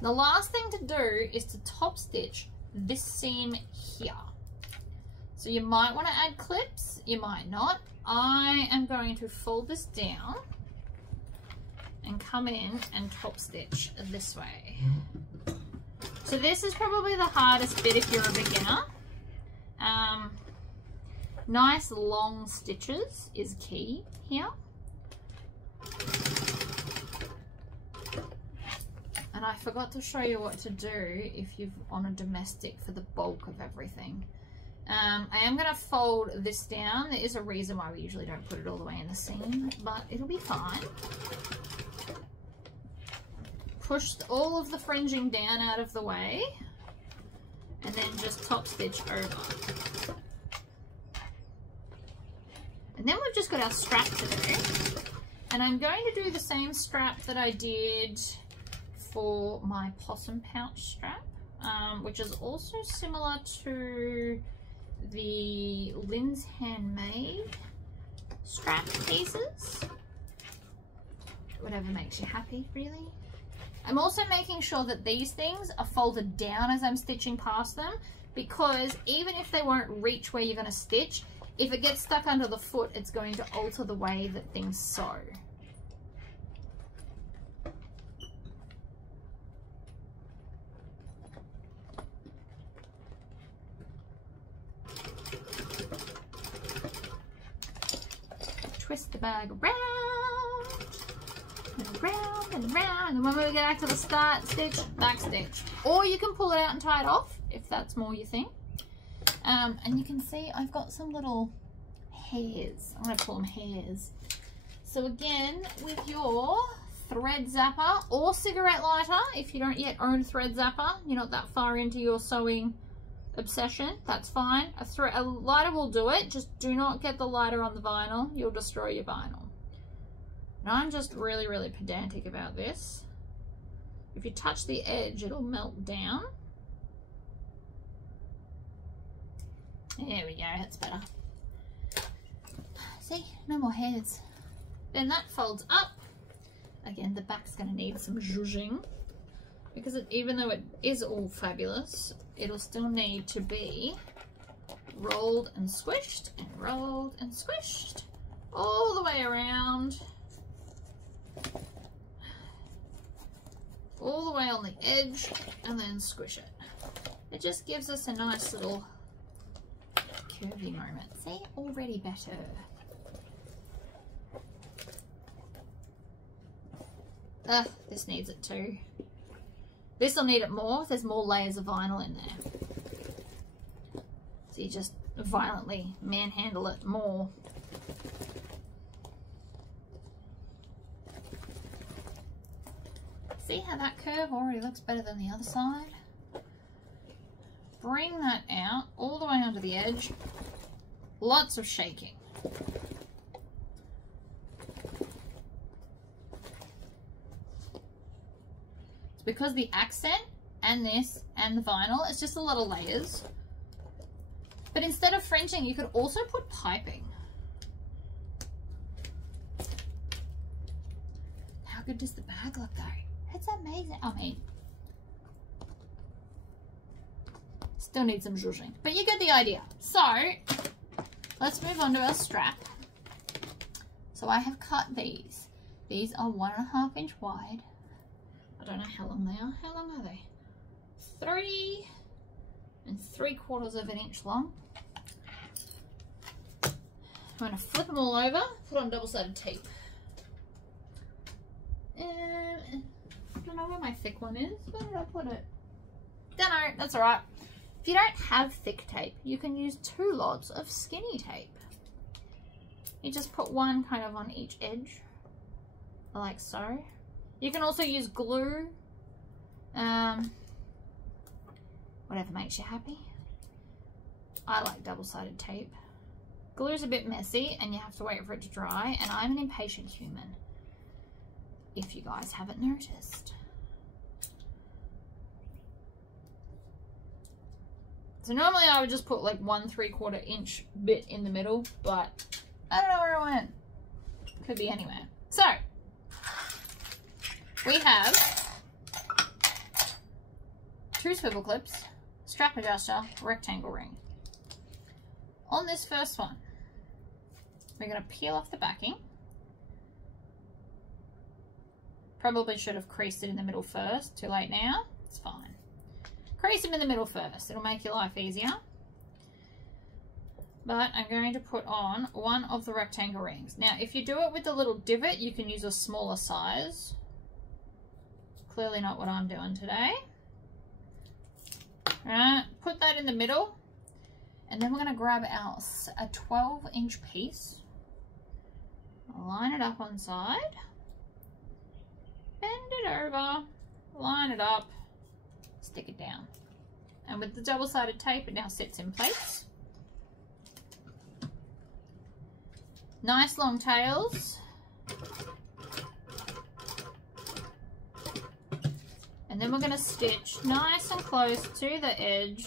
The last thing to do is to top stitch this seam here. So you might want to add clips, you might not. I am going to fold this down and come in and top stitch this way. So this is probably the hardest bit if you're a beginner. Nice long stitches is key here. And I forgot to show you what to do if you're on a domestic for the bulk of everything. I am going to fold this down. There is a reason why we usually don't put it all the way in the seam, but it'll be fine. Push all of the fringing down out of the way and then just top stitch over. And then we've just got our strap to do. And I'm going to do the same strap that I did for my possum pouch strap, which is also similar to the Lynn's Handmade strap pieces. Whatever makes you happy, really. I'm also making sure that these things are folded down as I'm stitching past them, because even if they won't reach where you're going to stitch, if it gets stuck under the foot, it's going to alter the way that things sew. Twist the bag around and around and around, and then when we get back to the start stitch, back stitch. Or you can pull it out and tie it off if that's more your thing. And you can see I've got some little hairs. I'm going to call them hairs. So again, with your thread zapper or cigarette lighter, if you don't yet own a thread zapper, you're not that far into your sewing obsession, that's fine. A lighter will do it. Just do not get the lighter on the vinyl. You'll destroy your vinyl. And I'm just really, really pedantic about this. If you touch the edge, it'll melt down. There we go, that's better. See, no more hairs. Then that folds up. Again, the back's going to need some zhuzhing, because even though it is all fabulous, it'll still need to be rolled and squished and rolled and squished all the way around, all the way on the edge, and then squish it. It just gives us a nice little curvy moment. See, already better. This needs it too. This will need it more. There's more layers of vinyl in there. So you just violently manhandle it more. See how that curve already looks better than the other side? Bring that out all the way onto the edge. Lots of shaking. It's because the accent and this and the vinyl, it's just a lot of layers. But instead of fringing, you could also put piping. How good does the bag look though? It's amazing. I mean, still need some zhuzhing, but you get the idea. So let's move on to our strap. So I have cut these. These are 1.5 inch wide. I don't know how long they are. How long are they? 3 3/4 inch long. I'm going to flip them all over, put on double-sided tape. I don't know where my thick one is. Where did I put it? Don't know, that's alright. If you don't have thick tape, you can use 2 lots of skinny tape. You just put one kind of on each edge, like so. You can also use glue, whatever makes you happy. I like double-sided tape. Glue's a bit messy and you have to wait for it to dry, and I'm an impatient human, if you guys haven't noticed. So normally I would just put like 1 3/4 inch bit in the middle, but I don't know where it went. Could be anywhere. So we have 2 swivel clips, strap adjuster, rectangle ring. On this first one, we're going to peel off the backing. Probably should have creased it in the middle first. Too late now. It's fine. Crease them in the middle first. It'll make your life easier. But I'm going to put on one of the rectangle rings. Now, if you do it with the little divot, you can use a smaller size. Clearly not what I'm doing today. Right, put that in the middle. And then we're going to grab a 12-inch piece. Line it up on side. Bend it over. Line it up. Stick it down. And with the double-sided tape, it now sits in place. Nice long tails. And then we're going to stitch nice and close to the edge.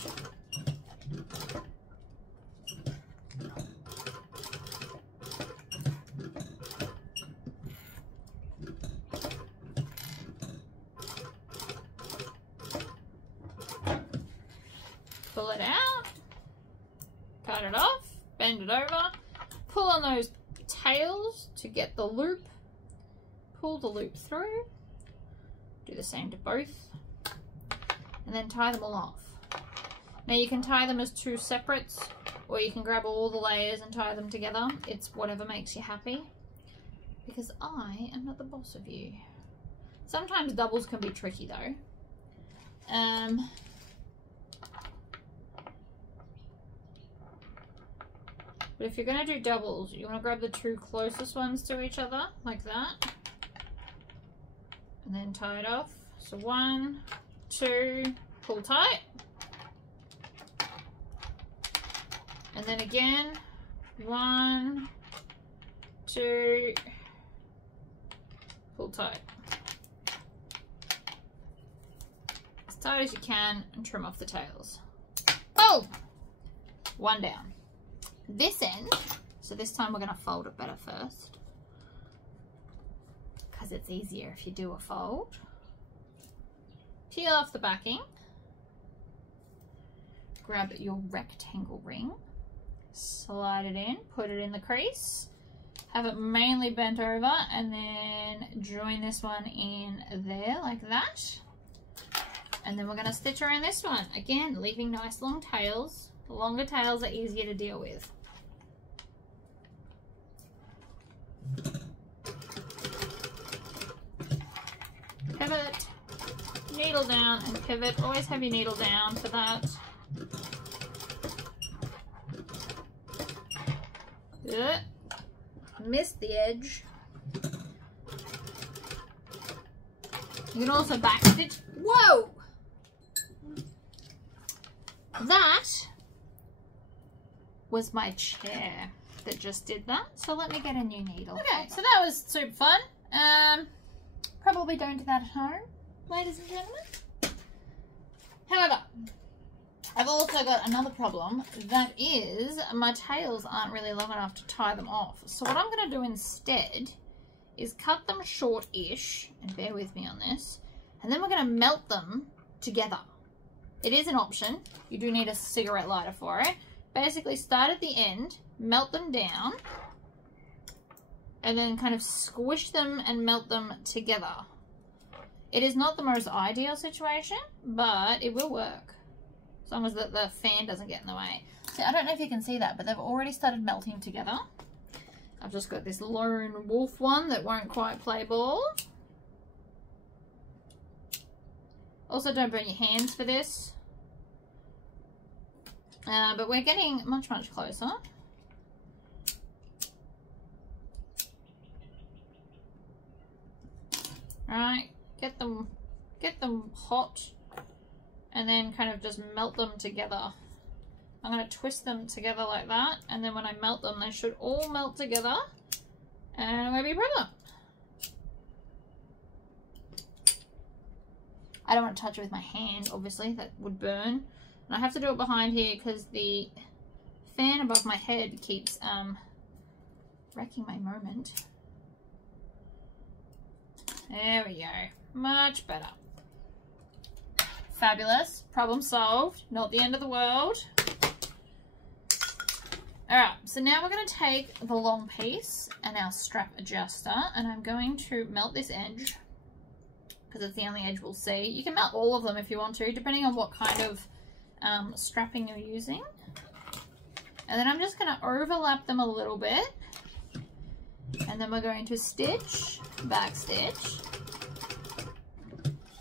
Pull it out, cut it off, bend it over, pull on those tails to get the loop, pull the loop through, do the same to both, and then tie them all off. Now you can tie them as 2 separates, or you can grab all the layers and tie them together. It's whatever makes you happy, because I am not the boss of you. Sometimes doubles can be tricky though. But if you're going to do doubles, you want to grab the 2 closest ones to each other, like that. And then tie it off. So 1, 2, pull tight. And then again, 1, 2, pull tight. As tight as you can and trim off the tails. Oh! 1 down. This end, so this time we're going to fold it better first, because it's easier if you do a fold. Peel off the backing, grab your rectangle ring, slide it in, put it in the crease, have it mainly bent over, and then join this one in there like that. And then we're going to stitch around this one, again leaving nice long tails. The longer tails are easier to deal with. Pivot, needle down and pivot. Always have your needle down for that. Missed the edge. You can also back stitch. Whoa! That was my chair that just did that. So let me get a new needle. Okay, so that was super fun. Probably don't do that at home, ladies and gentlemen. However, I've also got another problem. That is, my tails aren't really long enough to tie them off. So what I'm going to do instead is cut them short-ish, and bear with me on this, and then we're going to melt them together. It is an option. You do need a cigarette lighter for it. Basically start at the end, melt them down, and then kind of squish them and melt them together. It is not the most ideal situation, but it will work. As long as the fan doesn't get in the way. See, I don't know if you can see that, but they've already started melting together. I've just got this lone wolf one that won't quite play ball. Also, don't burn your hands for this. But we're getting much, much closer. Alright, get them hot, and then kind of just melt them together I'm going to twist them together like that, and then when I melt them, they should all melt together, and it won't be a problem. I don't want to touch it with my hand, obviously, that would burn. And I have to do it behind here because the fan above my head keeps wrecking my moment. There we go. Much better. Fabulous. Problem solved. Not the end of the world. Alright, so now we're going to take the long piece and our strap adjuster, and I'm going to melt this edge because it's the only edge we'll see. You can melt all of them if you want to, depending on what kind of strapping you're using. And then I'm just going to overlap them a little bit, and then we're going to stitch, back stitch,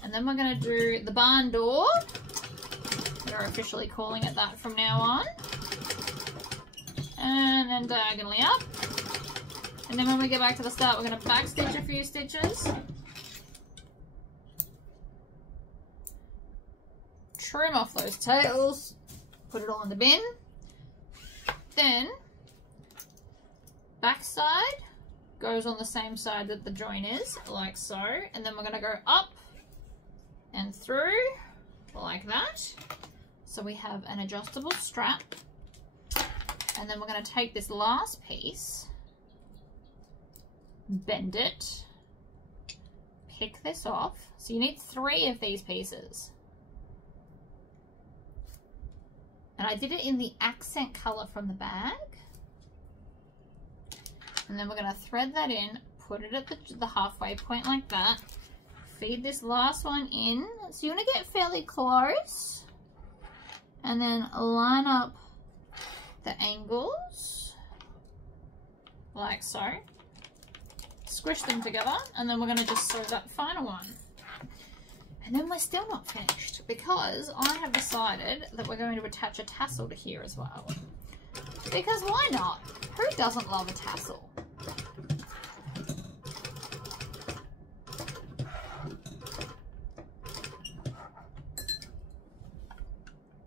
and then we're going to do the barn door. We're officially calling it that from now on. And then diagonally up, and then when we get back to the start, we're going to back stitch a few stitches, trim off those tails, put it all in the bin, then back side goes on the same side that the join is, like so, and then we're going to go up and through like that. So we have an adjustable strap. And then we're going to take this last piece, bend it, pick this off. So you need 3 of these pieces. And I did it in the accent color from the bag. And then we're going to thread that in, put it at the halfway point like that. Feed this last one in. So you want to get fairly close. And then line up the angles like so, squish them together, and then we're going to just sew that final one. And then we're still not finished because I have decided that we're going to attach a tassel to here as well, because why not? Who doesn't love a tassel?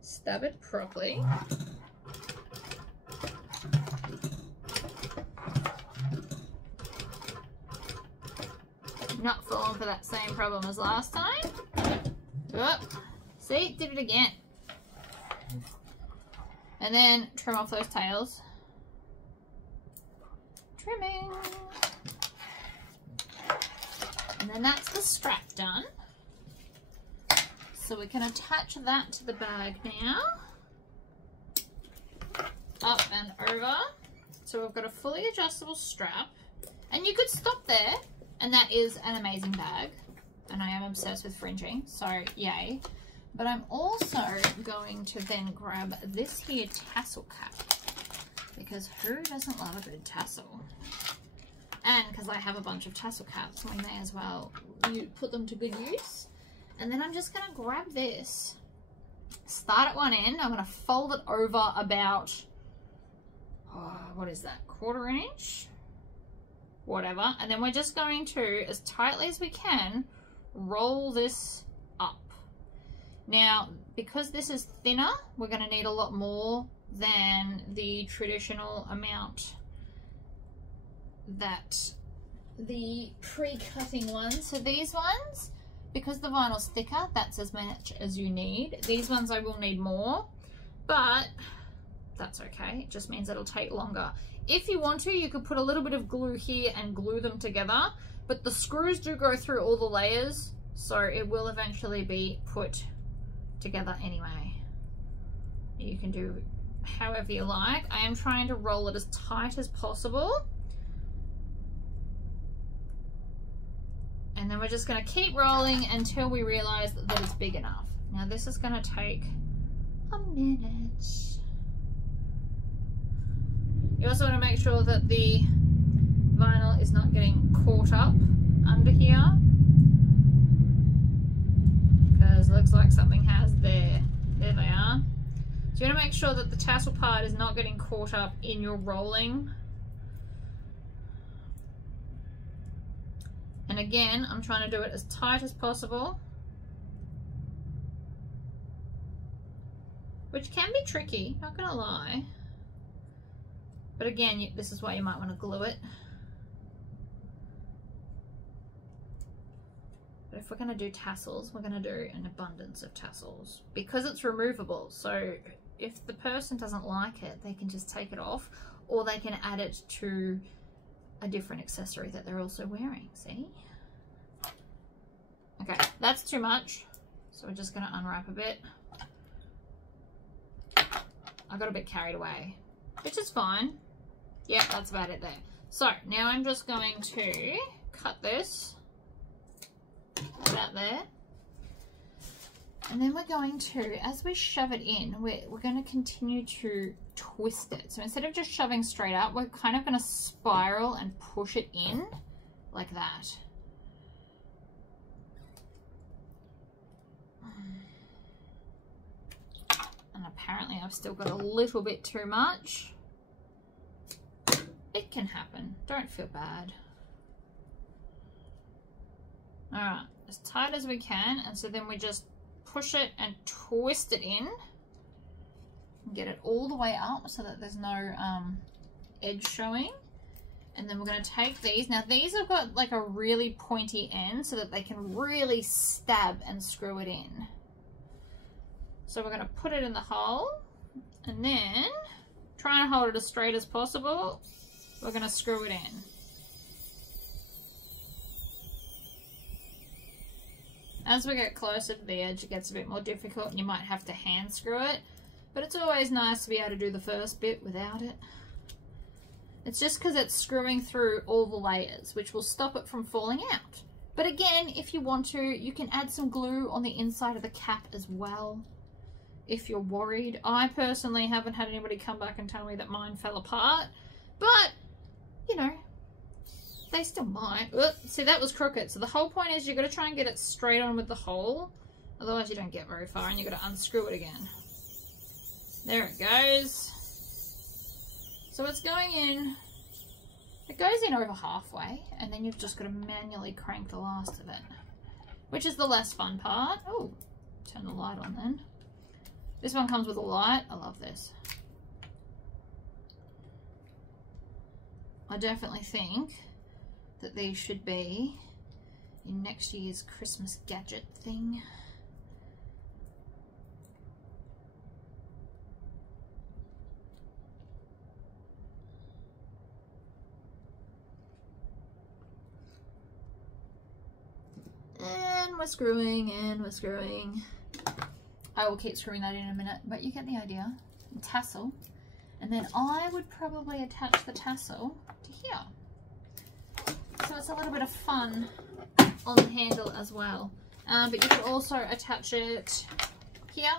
Stab it properly. Not falling for that same problem as last time. Oh, see, did it again. And then trim off those tails. Trimming. And then that's the strap done. So we can attach that to the bag now. Up and over. So we've got a fully adjustable strap. And you could stop there. And that is an amazing bag, and I am obsessed with fringing, so yay. But I'm also going to then grab this here tassel cap, because who doesn't love a good tassel? And because I have a bunch of tassel caps, we may as well put them to good use. And then I'm just going to grab this, start at one end, I'm going to fold it over about, what is that, 1/4 inch? Whatever, and then we're just going to, as tightly as we can, roll this up. Now, because this is thinner, we're going to need a lot more than the traditional amount that the pre-cutting ones. So these ones, because the vinyl's thicker, that's as much as you need. These ones I will need more, but that's okay. It just means it'll take longer. If you want to, you could put a little bit of glue here and glue them together, but the screws do go through all the layers, so it will eventually be put together anyway. You can do however you like. I am trying to roll it as tight as possible. And then we're just going to keep rolling until we realize that it's big enough. Now this is going to take a minute. You also want to make sure that the vinyl is not getting caught up under here, because it looks like something has there. There they are. So you want to make sure that the tassel part is not getting caught up in your rolling. And again, I'm trying to do it as tight as possible. which can be tricky, not gonna lie. But again, this is why you might want to glue it. But if we're going to do tassels, we're going to do an abundance of tassels because it's removable. So if the person doesn't like it, they can just take it off, or they can add it to a different accessory that they're also wearing. See? Okay, that's too much. So we're just going to unwrap a bit. I got a bit carried away, which is fine. Yeah, that's about it there. So now I'm just going to cut this about there. And then we're going to, as we shove it in, we're going to continue to twist it. So instead of just shoving straight up, we're kind of going to spiral and push it in like that. And apparently I've still got a little bit too much. It can happen. Don't feel bad. Alright, as tight as we can, and so then we just push it and twist it in. And get it all the way up so that there's no edge showing. And then we're going to take these. Now these have got like a really pointy end so that they can really stab and screw it in. So we're going to put it in the hole, and then try and hold it as straight as possible. We're going to screw it in. As we get closer to the edge, it gets a bit more difficult and you might have to hand screw it, but it's always nice to be able to do the first bit without it. It's just because it's screwing through all the layers, which will stop it from falling out. But again, if you want to, you can add some glue on the inside of the cap as well, if you're worried. I personally haven't had anybody come back and tell me that mine fell apart, but you know, they still might. Oop, see, that was crooked. So the whole point is you've got to try and get it straight on with the hole. Otherwise you don't get very far and you've got to unscrew it again. There it goes. So it's going in. It goes in over halfway, and then you've just got to manually crank the last of it, which is the less fun part. Oh, turn the light on then. This one comes with a light. I love this. I definitely think that these should be in next year's Christmas gadget thing. And we're screwing and we're screwing. I will keep screwing that in a minute, but you get the idea. Tassel. And then I would probably attach the tassel to here. So it's a little bit of fun on the handle as well. But you could also attach it here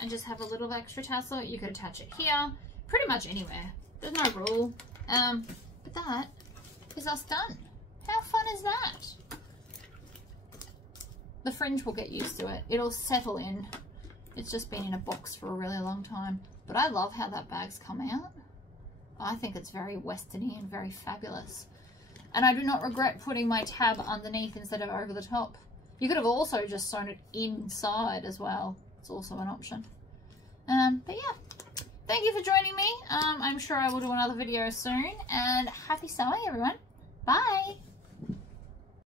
and just have a little extra tassel. You could attach it here, pretty much anywhere. There's no rule. But that is us done. How fun is that? The fringe will get used to it. It'll settle in. It's just been in a box for a really long time. But I love how that bag's come out. I think it's very westerny and very fabulous. And I do not regret putting my tab underneath instead of over the top. You could have also just sewn it inside as well. It's also an option. But yeah, thank you for joining me. I'm sure I will do another video soon. And happy sewing, everyone. Bye.